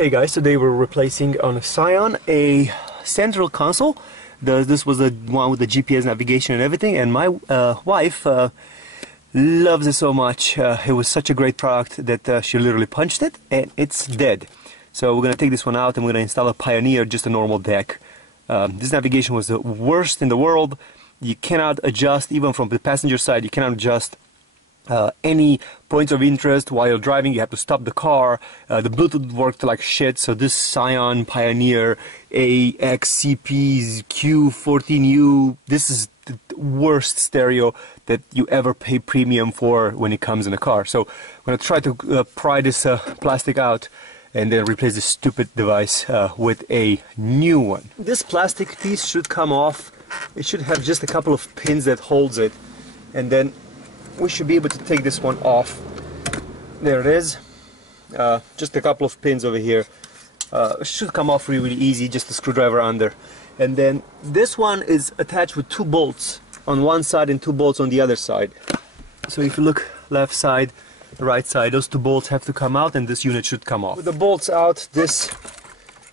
Hey guys, today we're replacing on a Scion a central console. This was the one with the GPS navigation and everything, and my wife loves it so much. It was such a great product that she literally punched it and it's dead. So we're going to take this one out and we're going to install a Pioneer, just a normal deck. This navigation was the worst in the world. You cannot adjust, even from the passenger side, you cannot adjust any points of interest while you're driving. You have to stop the car. The Bluetooth worked like shit, so this Scion Pioneer AXCP Q14U, this is the worst stereo that you ever pay premium for when it comes in a car. So I'm going to try to pry this plastic out and then replace this stupid device with a new one. This plastic piece should come off. It should have just a couple of pins that holds it, and then we should be able to take this one off. There it is. Just a couple of pins over here. It should come off really easy, just a screwdriver under. And then this one is attached with 2 bolts on one side and 2 bolts on the other side. So if you look left side, right side, those 2 bolts have to come out and this unit should come off. With the bolts out, this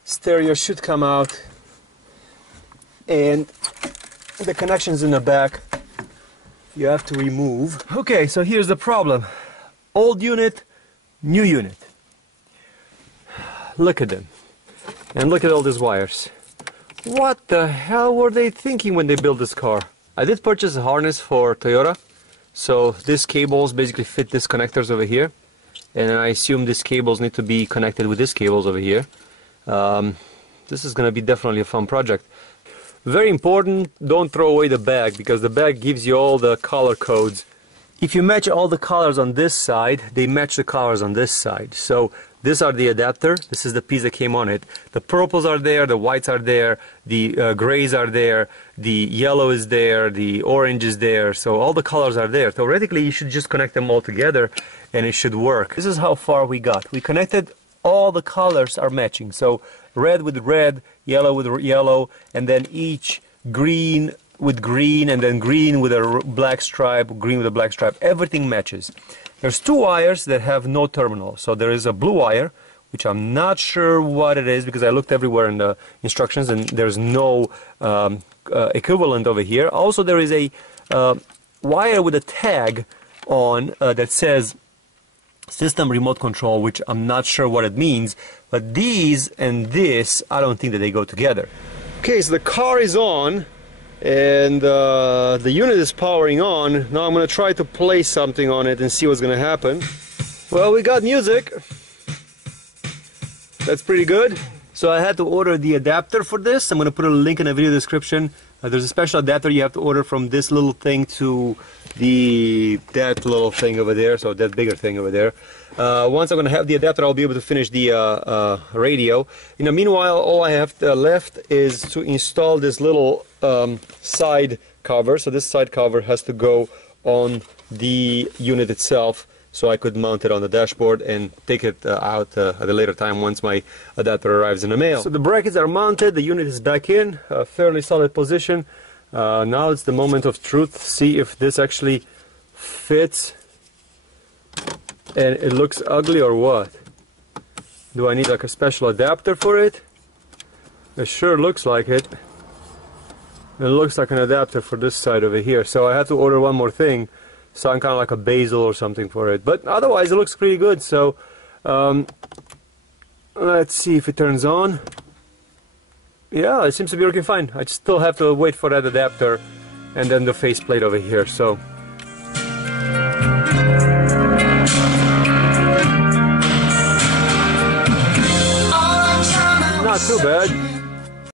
stereo should come out, and the connections in the back you have to remove. Okay, so here's the problem. Old unit, new unit. Look at them. And look at all these wires. What the hell were they thinking when they built this car? I did purchase a harness for Toyota. So these cables basically fit these connectors over here. And I assume these cables need to be connected with these cables over here. This is going to be definitely a fun project. Very important, don't throw away the bag, because the bag gives you all the color codes. If you match all the colors on this side, they match the colors on this side. So these are the adapter, this is the piece that came on it. The purples are there, the whites are there, the grays are there, the yellow is there, the orange is there, so all the colors are there. Theoretically, you should just connect them all together and it should work. This is how far we got. We connected, all the colors are matching. So red with red, yellow with yellow, and then each green with green, and then green with a black stripe, green with a black stripe. Everything matches. There's 2 wires that have no terminal. So there is a blue wire, which I'm not sure what it is because I looked everywhere in the instructions and there's no equivalent over here. Also, there is a wire with a tag on that says system remote control, which I'm not sure what it means, but these and this, I don't think that they go together. Okay, so the car is on and the unit is powering on. Now I'm going to try to play something on it and see what's going to happen. Well, we got music. That's pretty good. So I had to order the adapter for this. I'm going to put a link in the video description. There's a special adapter you have to order from this little thing to that little thing over there, so that bigger thing over there. Once I'm going to have the adapter, I'll be able to finish the radio. In the meanwhile, all I have left is to install this little side cover. So this side cover has to go on the unit itself, so I could mount it on the dashboard and take it out at a later time once my adapter arrives in the mail. So the brackets are mounted, the unit is back in, a fairly solid position. Now it's the moment of truth. See if this actually fits and it looks ugly or what. Do I need like a special adapter for it? It sure looks like it. It looks like an adapter for this side over here, so I have to order one more thing, some kind of like a bezel or something for it, but otherwise it looks pretty good. So let's see if it turns on. Yeah, it seems to be working fine. I still have to wait for that adapter and then the faceplate over here. So not too bad.